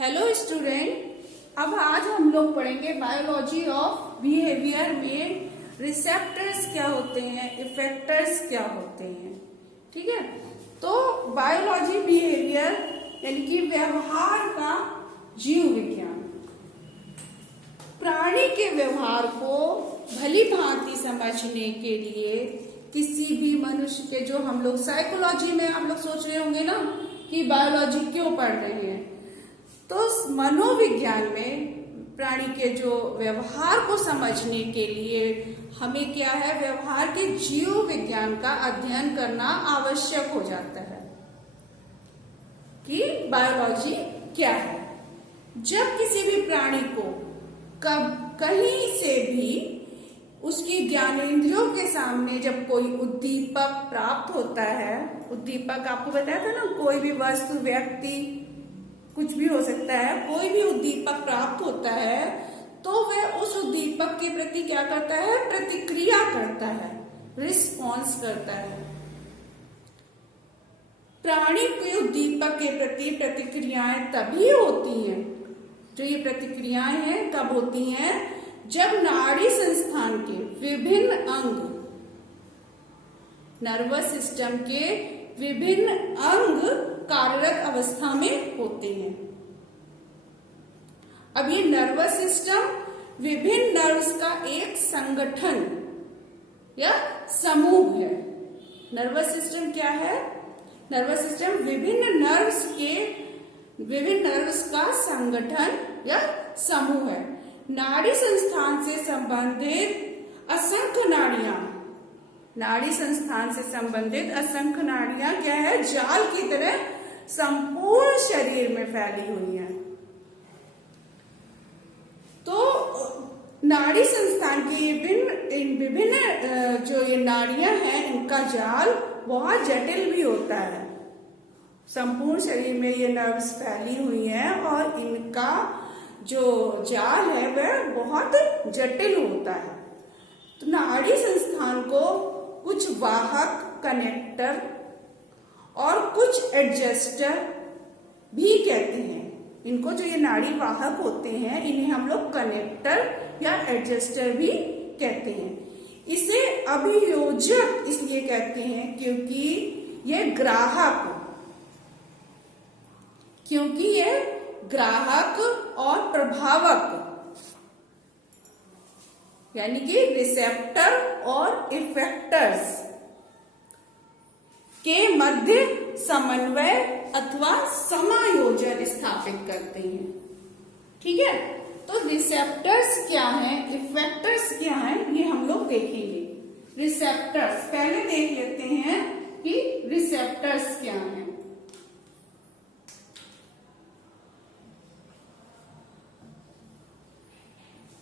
Hello student, अब आज हम लोग पढ़ेंगे बायोलॉजी ऑफ बिहेवियर में रिसेप्टर्स क्या होते हैं, इफेक्टर्स क्या होते हैं। ठीक है, तो बायोलॉजी बिहेवियर यानी कि व्यवहार का जीव विज्ञान, प्राणी के व्यवहार को भली भांति समझने के लिए किसी भी मनुष्य के, जो हम लोग साइकोलॉजी में आप लोग सोच रहे होंगे ना कि बायोलॉजी क्यों पढ़ रहे हैं, तो मनोविज्ञान में प्राणी के जो व्यवहार को समझने के लिए हमें क्या है, व्यवहार के जीव विज्ञान का अध्ययन करना आवश्यक हो जाता है कि बायोलॉजी क्या है। जब किसी भी प्राणी को कहीं से भी उसकी ज्ञानेंद्रियों के सामने जब कोई उद्दीपक प्राप्त होता है, उद्दीपक आपको बताया था ना, कोई भी वस्तु, व्यक्ति, कुछ भी हो सकता है, कोई भी उद्दीपक प्राप्त होता है तो वह उस उद्दीपक के प्रति क्या करता है, प्रतिक्रिया करता है, रिस्पॉन्स करता है। प्राणी के उद्दीपक के प्रति प्रतिक्रियाएं तभी होती हैं, जो ये प्रतिक्रियाएं हैं कब होती हैं, जब नाड़ी संस्थान के विभिन्न अंग, नर्वस सिस्टम के विभिन्न अंग कार्यरत अवस्था में होते हैं। अब ये नर्वस सिस्टम विभिन्न नर्व्स का एक संगठन या समूह है। नर्वस सिस्टम क्या है? नर्वस सिस्टम विभिन्न नर्व्स का संगठन या समूह है। नाड़ी संस्थान से संबंधित असंख्य नाड़ियां, नाड़ी संस्थान से संबंधित असंख्य नाड़ियां क्या है, जाल की तरह संपूर्ण शरीर में फैली हुई हैं। तो नाड़ी संस्थान की विभिन्न जो ये नाड़ियां हैं, इनका जाल बहुत जटिल भी होता है। संपूर्ण शरीर में ये नर्व्स फैली हुई हैं और इनका जो जाल है वह बहुत जटिल होता है। तो नाड़ी संस्थान को कुछ वाहक, कनेक्टर और कुछ एडजस्टर भी कहते हैं। इनको, जो ये नाड़ी वाहक होते हैं, इन्हें हम लोग कनेक्टर या एडजस्टर भी कहते हैं। इसे अभियोजक इसलिए कहते हैं क्योंकि ये ग्राहक और प्रभावक यानी कि रिसेप्टर और इफेक्टर्स के मध्य समन्वय अथवा समायोजन स्थापित करते हैं। ठीक है, तो रिसेप्टर्स क्या हैं, इफेक्टर्स क्या हैं, ये हम लोग देखेंगे। रिसेप्टर्स पहले देख लेते हैं कि रिसेप्टर्स क्या हैं।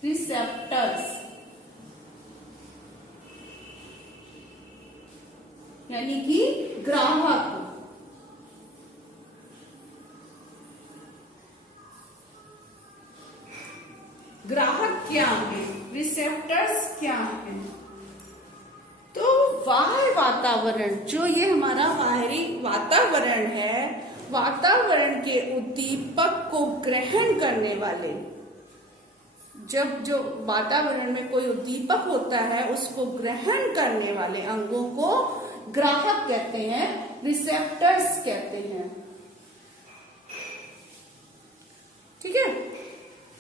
रिसेप्टर्स यानी कि ग्राहक। ग्राहक क्या है, रिसेप्टर्स क्या है? तो बाह्य वातावरण, जो ये हमारा बाहरी वातावरण है, वातावरण के उद्दीपक को ग्रहण करने वाले, जब जो वातावरण में कोई उद्दीपक होता है उसको ग्रहण करने वाले अंगों को ग्राहक कहते हैं, रिसेप्टर्स कहते हैं। ठीक है,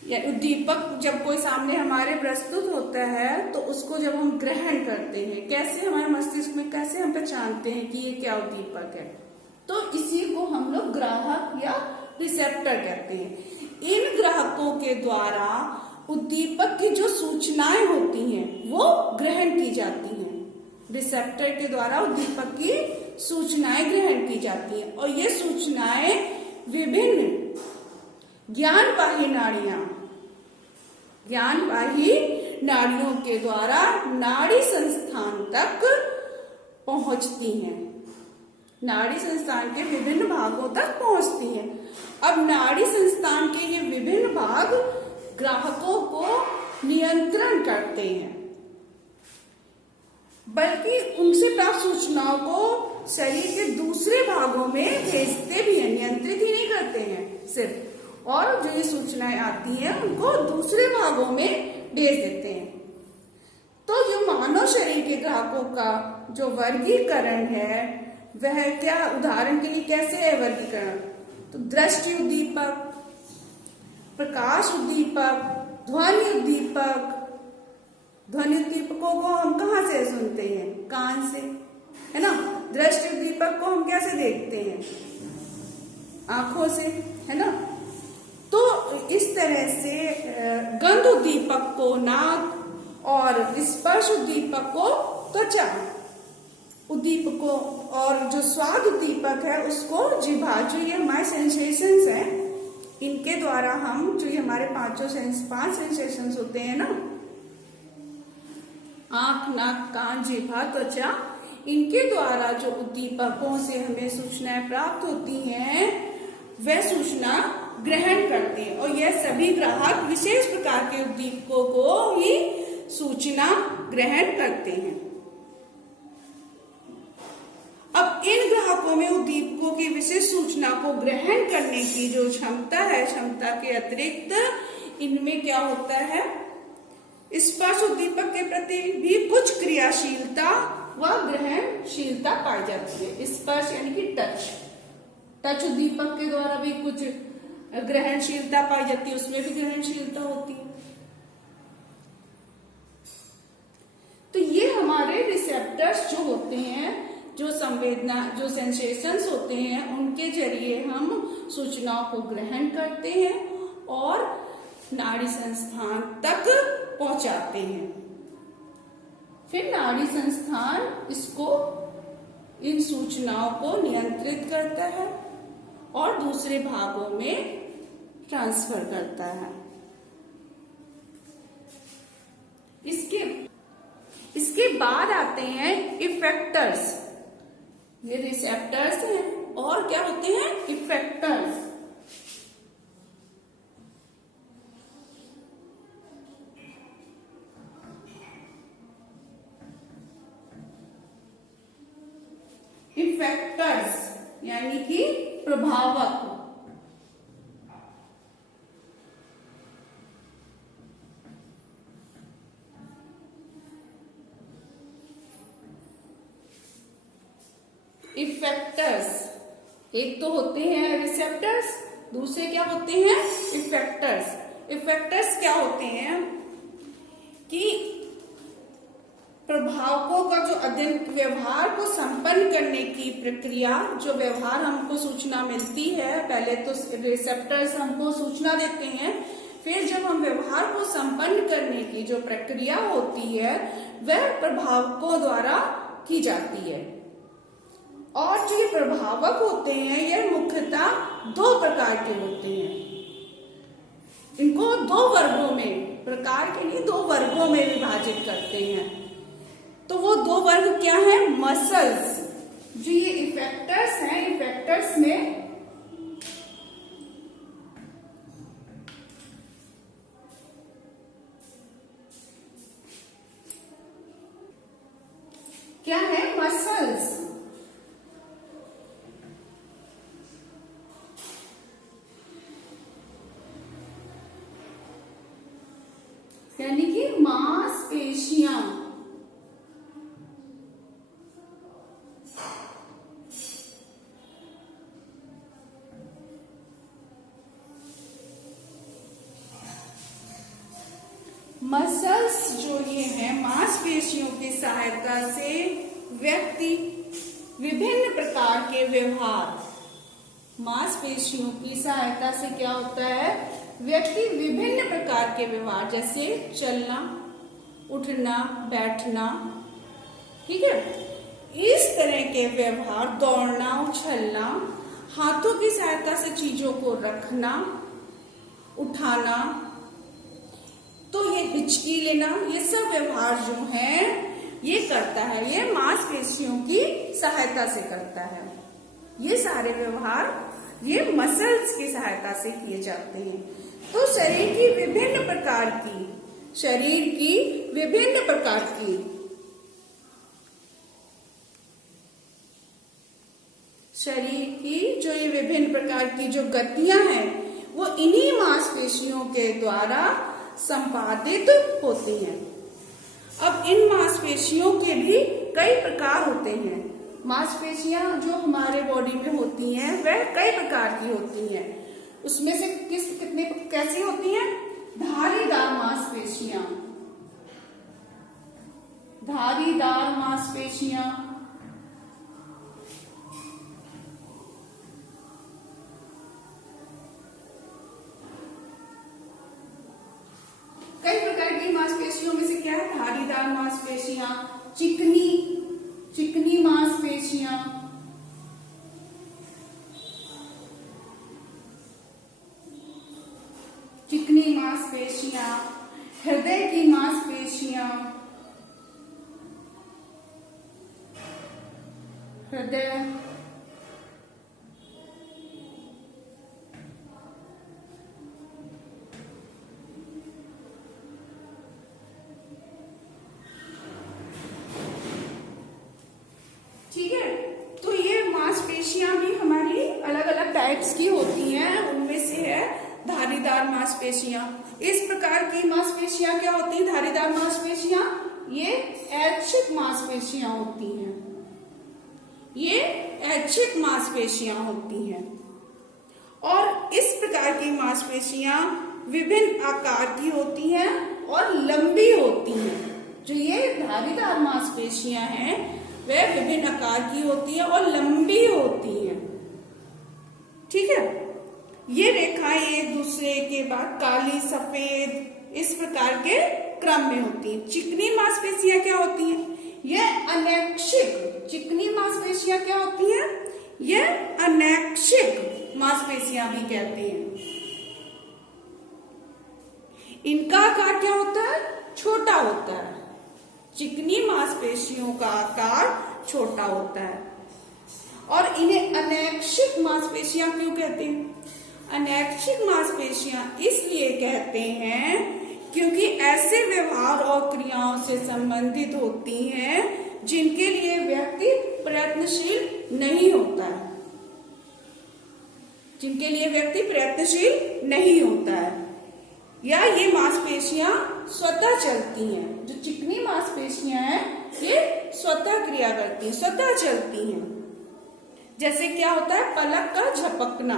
या उद्दीपक जब कोई सामने हमारे प्रस्तुत होता है तो उसको जब हम ग्रहण करते हैं, कैसे हमारे मस्तिष्क में कैसे हम पहचानते हैं कि ये क्या उद्दीपक है, तो इसी को हम लोग ग्राहक या रिसेप्टर कहते हैं। इन ग्राहकों के द्वारा उद्दीपक की जो सूचनाएं होती हैं वो ग्रहण की जाती हैं। रिसेप्टर के द्वारा उद्दीपक की सूचनाएं ग्रहण की जाती हैं और ये सूचनाएं विभिन्न ज्ञानवाही नाड़ियों के द्वारा नाड़ी संस्थान तक पहुंचती हैं, नाड़ी संस्थान के विभिन्न भागों तक पहुंचती हैं। अब नाड़ी संस्थान के ये विभिन्न भाग ग्राहकों को नियंत्रण करते हैं, बल्कि उनसे प्राप्त सूचनाओं को शरीर के दूसरे भागों में भेजते भी हैं, नियंत्रित ही नहीं करते हैं सिर्फ, और जो ये सूचनाएं आती हैं उनको दूसरे भागों में भेज देते हैं। तो जो मानव शरीर के ग्राहकों का जो वर्गीकरण है वह क्या, उदाहरण के लिए कैसे है वर्गीकरण? तो दृष्टि उद्दीपक, प्रकाश उद्दीपक, ध्वनि उद्दीपक। ध्वनि उद्दीपकों को हम कहाँ से सुनते हैं? कान से, है ना। दृष्टि उद्दीपक को हम कैसे देखते हैं? आंखों से, है ना। तो इस तरह से गंध उद्दीपक को नाक और स्पर्श उद्दीपक को त्वचा उद्दीपकों और जो स्वाद उद्दीपक है उसको जिह्वा। जो ये हमारे सेंसेशंस हैं इनके द्वारा हम, जो ये हमारे पांच सेंसेशंस होते हैं ना, आंख, नाक, कान, जिह्वा, त्वचा, इनके द्वारा जो उद्दीपकों से हमें सूचनाएं प्राप्त होती हैं वह सूचना ग्रहण करते हैं। और यह सभी ग्राहक विशेष प्रकार के उद्दीपकों को ही सूचना ग्रहण करते हैं। अब इन ग्राहकों में उद्दीपकों की विशेष सूचना को ग्रहण करने की जो क्षमता है, क्षमता के अतिरिक्त इनमें क्या होता है, स्पर्श उद्दीपक के प्रति भी कुछ क्रियाशीलता व ग्रहणशीलता पाई जाती है। स्पर्श यानी कि टच उद्दीपक के द्वारा भी कुछ ग्रहणशीलता पाई जाती है, उसमें भी ग्रहणशीलता होती है। तो ये हमारे रिसेप्टर्स जो होते हैं, जो संवेदना, जो सेंसेशंस होते हैं, उनके जरिए हम सूचनाओं को ग्रहण करते हैं और नाड़ी संस्थान तक पहुंचाते हैं। फिर नाड़ी संस्थान इसको, इन सूचनाओं को नियंत्रित करता है और दूसरे भागों में ट्रांसफर करता है। इसके बाद आते हैं इफेक्टर्स। ये रिसेप्टर्स हैं और क्या होते हैं, इफेक्टर्स। इफेक्टर्स यानी कि प्रभावक। इफेक्टर्स, एक तो होते हैं रिसेप्टर्स, दूसरे क्या होते हैं, इफेक्टर्स। इफेक्टर्स क्या होते हैं कि प्रभावकों का जो अध्ययन, व्यवहार को संपन्न करने की प्रक्रिया, जो व्यवहार हमको सूचना मिलती है, पहले तो रिसेप्टर्स हमको सूचना देते हैं, फिर जब हम व्यवहार को संपन्न करने की जो प्रक्रिया होती है वह प्रभावकों द्वारा की जाती है। और जो ये प्रभावक होते हैं ये मुख्यतः दो प्रकार के होते हैं। इनको दो वर्गों में, प्रकार के लिए दो वर्गों में विभाजित करते हैं। तो वो दो वर्ग क्या है, मसल्स। जो ये इफेक्टर्स हैं, इफेक्टर्स में क्या है, मसल्स। यानी कि मांसपेशियां। मसल्स जो ये हैं, मांसपेशियों की सहायता से व्यक्ति विभिन्न प्रकार के व्यवहार, मांसपेशियों की सहायता से क्या होता है, व्यक्ति विभिन्न प्रकार के व्यवहार जैसे चलना, उठना, बैठना, ठीक है, इस तरह के व्यवहार, दौड़ना, उछलना, हाथों की सहायता से चीजों को रखना, उठाना, तो ये हिचकी लेना, ये सब व्यवहार जो है ये करता है, ये मांसपेशियों की सहायता से करता है। ये सारे व्यवहार ये मसल्स की सहायता से किए जाते हैं। तो शरीर की विभिन्न प्रकार की जो ये विभिन्न प्रकार की जो गतियां हैं वो इन्हीं मांसपेशियों के द्वारा संपादित होती हैं। अब इन मांसपेशियों के भी कई प्रकार होते हैं। मांसपेशियां जो हमारे बॉडी में होती हैं वह कई प्रकार की होती हैं। उसमें से कितने कैसी होती हैं? धारीदार मांसपेशियां, धारीदार मांसपेशियां, कई प्रकार की मांसपेशियों में से क्या है? धारीदार मांसपेशियां, चिकनी मांसपेशियां, चिकनी मांसपेशियां, हृदय की मांसपेशियां, हृदय, ठीक है। तो ये मांसपेशियां भी हमारी अलग अलग टाइप्स की होती हैं। उनमें से है धारीदार मांसपेशियां। इस प्रकार की मांसपेशियां क्या होती हैं? धारीदार मांसपेशियां ये ऐच्छिक मांसपेशियां होती हैं, ये ऐच्छिक मांसपेशियां होती हैं। और इस प्रकार की मांसपेशियां विभिन्न आकार की होती हैं और लंबी होती हैं। जो ये धारीदार मांसपेशियां हैं वह विभिन्न आकार की होती है और लंबी होती है, ठीक है। ये रेखाएं एक दूसरे के बाद काली, सफेद इस प्रकार के क्रम में होती है। चिकनी मांसपेशियां क्या होती हैं? यह अनैक्षिक, चिकनी मांसपेशियां क्या होती हैं? यह अनैक्षिक मांसपेशियां भी कहते हैं। इनका आकार क्या होता है? छोटा होता है। चिकनी मांसपेशियों का आकार छोटा होता है। और इन्हें अनैक्षिक मांसपेशियां क्यों कहते हैं? अनैक्षिक मांसपेशियां इसलिए कहते हैं क्योंकि ऐसे व्यवहार और क्रियाओं से संबंधित होती हैं जिनके लिए व्यक्ति प्रयत्नशील नहीं होता है, जिनके लिए व्यक्ति प्रयत्नशील नहीं होता है, या ये मांसपेशियां स्वतः चलती हैं। जो चिकनी मांसपेशियां हैं ये स्वतः क्रिया करती हैं, स्वतः चलती हैं। जैसे क्या होता है? पलक का झपकना,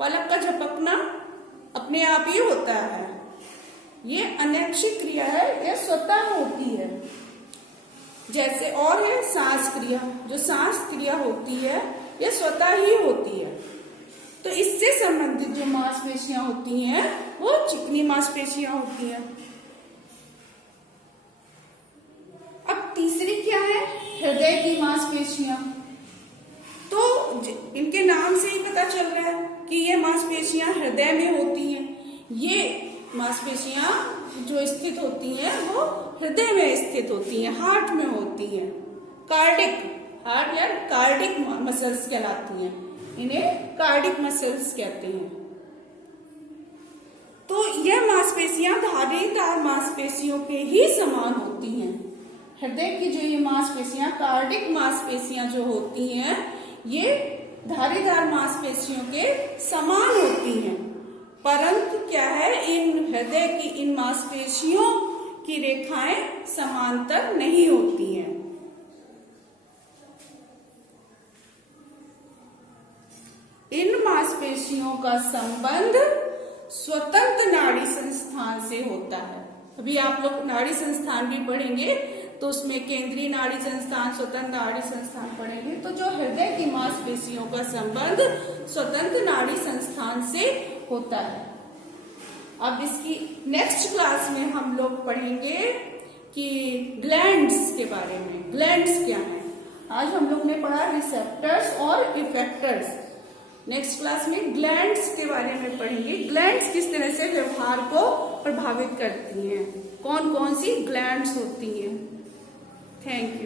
पलक का झपकना अपने आप ही होता है, ये अनैक्षिक क्रिया है, यह स्वतः होती है। जैसे और है सांस क्रिया, जो सांस क्रिया होती है यह स्वतः ही होती है। तो इससे संबंधित जो मांसपेशियां होती हैं वो चिकनी मांसपेशियां होती हैं। अब तीसरी क्या है? हृदय की मांसपेशियां। तो इनके नाम से ही पता चल रहा है कि ये मांसपेशियां हृदय में होती हैं। ये मांसपेशियां जो स्थित होती हैं वो हृदय में स्थित होती हैं, हार्ट में होती हैं। कार्डिक, हार्ट या कार्डिक मसल्स कहलाती हैं, इन्हें कार्डिक मसल्स कहते हैं। तो यह मांसपेशियां धारीदार मांसपेशियों के ही समान होती हैं। हृदय की जो ये मांसपेशियां, कार्डिक मांसपेशियां जो होती हैं ये धारीदार मांसपेशियों के समान होती हैं। परंतु क्या है, इन हृदय की इन मांसपेशियों की रेखाएं समांतर नहीं होती हैं। इन मांसपेशियों का संबंध स्वतंत्र नाड़ी संस्थान से होता है। अभी आप लोग नाड़ी संस्थान भी पढ़ेंगे तो उसमें केंद्रीय नाड़ी संस्थान, स्वतंत्र नाड़ी संस्थान पढ़ेंगे। तो जो हृदय की मांसपेशियों का संबंध स्वतंत्र नाड़ी संस्थान से होता है। अब इसकी नेक्स्ट क्लास में हम लोग पढ़ेंगे कि ग्लैंड्स के बारे में। ग्लैंड्स क्या है? आज हम लोग ने पढ़ा रिसेप्टर्स और इफेक्टर्स। नेक्स्ट क्लास में ग्लैंड्स के बारे में पढ़ेंगे। ग्लैंड्स किस तरह से व्यवहार को प्रभावित करती हैं, कौन कौन सी ग्लैंड्स होती हैं। Thank you.